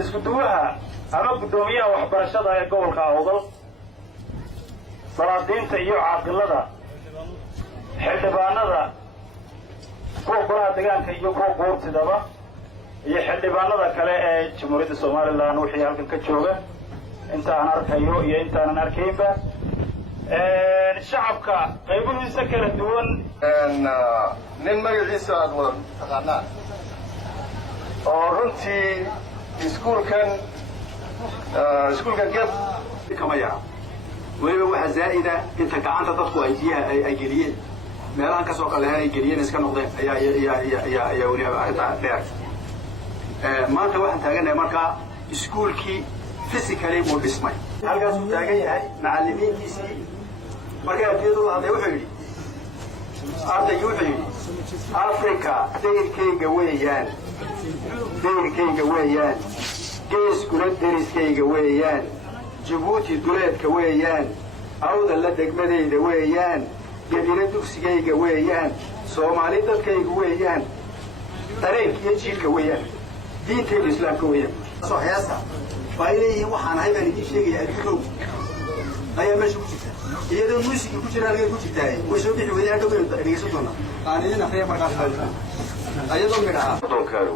iskuduwaha ama gudoomiyaha waxbarashada ee gobolka Awdal salaadiinta iyo caaqilada xildhibaanada kuwa golaha deegaanka iyo kuwa goobtidaba iyo xildhibaanada kale ee Jamhuuriyadda Soomaaliland wixii halkan ka jooga inta aan arkayo iyo inta aan arkaynba shacabka qaybihiisa kala duwan nin magaciisa aad wada taqaanaan oo runtii iskuulkan geeb kama yara weliba waxa zaa'ida inta gacanta dadku ay biyaha ay geliyeen meelahan kasoo qaleheen ay geliyeen iska noqdeen ayaa weliba inta dheer maanta waxaan taaganahay markaa iskuulkii physically wuu dhismay halkaasuu taagan yahay macallimiintiisii markay ardaydu hadlay wuxuu yidhi ardaygu wuxuu yidhi africa dayrkayga weeyaan geeskuna deriskayga weeyaan jabuuti duleedka weeyaan awda la degmadayda weeyaan gebina dugsigayga weeyaan soomaali dadkayga weeyaan dareenkiiyo jiilka weeyaan diintayda islaamka weeyaan soo heesta baa ileeyihiin waxaan ahay baan idiin sheegaya adikow ayaa meesha ku jirta iyadoo muusiga ku jira halkay ku jirtaay way soo bixi weeyaan dhowr dhegeysan doona aan idin akhriya markaas ayadoo midhaha doonkaan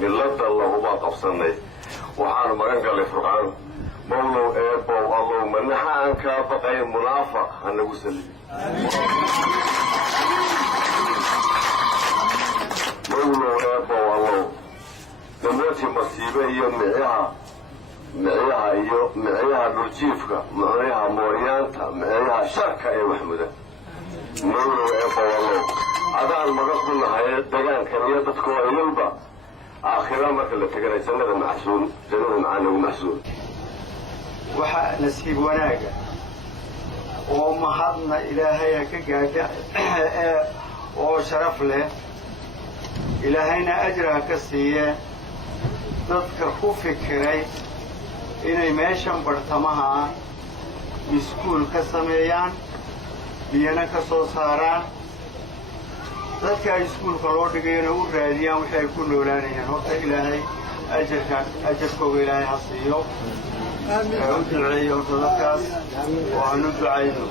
milada laguma qabsanay waxaan magan galay furqaan mawlow eebow allow manaxa aan kaa baqay munaafaq hanagu salli mawlow eebow allow damooti masiibe iyo miciyaha dhuljiifka miciyaha mooryaanta miciyaha sharka ee waxmuda mawlow eebow allow adaan magan ku nahay degaankan iyo dadkoo ililba aakhira marka la teganay jannada macsuun jannada macaanagu maxsuun waxaa nasiib wanaaga oo mahadna ilaahaya ka gaadha oo sharaf leh ilaahayna ajraha ka siiye dadka ku fikiray inay meeshan bartamaha iskuul ka sameeyaan biyana ka soo saaraan dadka iskuulka loo dhigayna u raadiyaan wixii ay ku noolaanayaan horta ilaahay ajarkooga ilaahay ha siiyo u duceeyo horta dadkaas oo aanu ducayno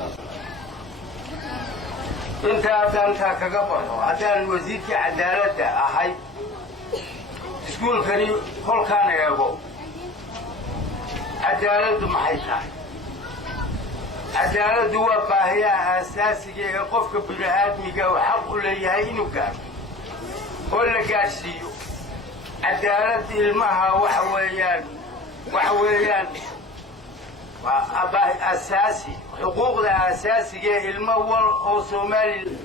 inta haddaan taa kaga baxo haddaan wasiirkii cadaaladda ahay iskuulkani kolkaan eego cadaaladdu maxay tahay cadaaladdu waa baahiyaha aasaasiga ee qofka bini'aadmiga uu xaq u leeyahay inuu gaaro oo la gaadhsiiyo cadaalad ilmaha waxa weeyaan asaasi xuquuqda asaasiga ee ilmo wal oo Soomaali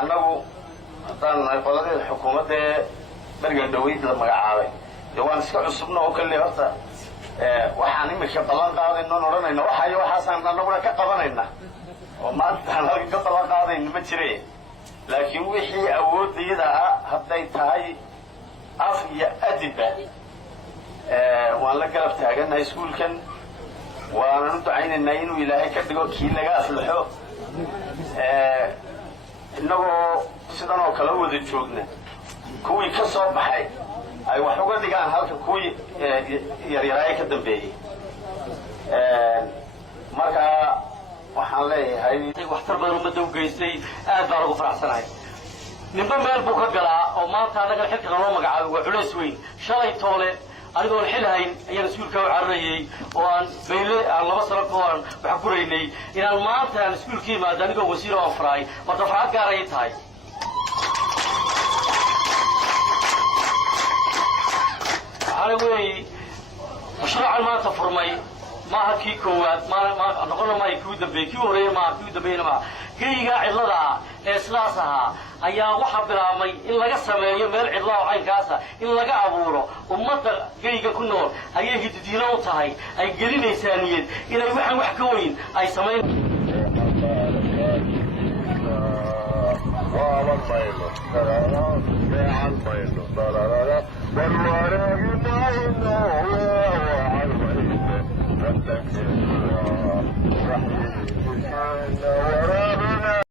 annagu haddaan nahay qoladii xukuumadda ee berigan dhaweyd la magacaabay dee waan iska cusubna oo kale horta waxaan imika ballan qaadayno odhanayna waxaasaan annaguna ka qabanayna oo maanta aan halkan ka ballan qaadayna ma jire laakiin wixii awoodayada ah hadday tahay af iyo adibba waan la garab taaganahay iskuulkan waanan u ducaynaynaa inuu ilaahay ka dhigo kii laga aflaxo innagoo sidan oo kale wada joogna kuwii ka soo baxay ay wax uga dhigaan halka kuwii yaryaraaye ka dambeeyey markaa waxaan leeyahay waxtar badan ummadda u geystay aad baan ugu faraxsanahay ninba meel buu ka galaa oo maanta annaga xilka naloo magacaabay waa culays weyn shalay toole anigoon xil hayn ayaan iskuulka u cararayay oo aan bayle aan 2 sano ka hor wax guraynay inaan maanta aan iskuulka imaado anigoo wasiir oo afraay marka farxad gaar ay tahay أنا وين مشروع ما تفرمي maaha kii koowaad noqona maayo kii u dambeeyey kii horeeyey maaha kii u dambeeyeyna maaha geygaa cidlada ah ee sidaas ahaa ayaa waxaa bilaabmay in laga sameeyo meel cidla oo caynkaasa in laga abuuro ummadda geyga ku nool ayay hididiino u tahay ay gelinaysaa niyad inay waxaan wax ka weyn ay samayn وراء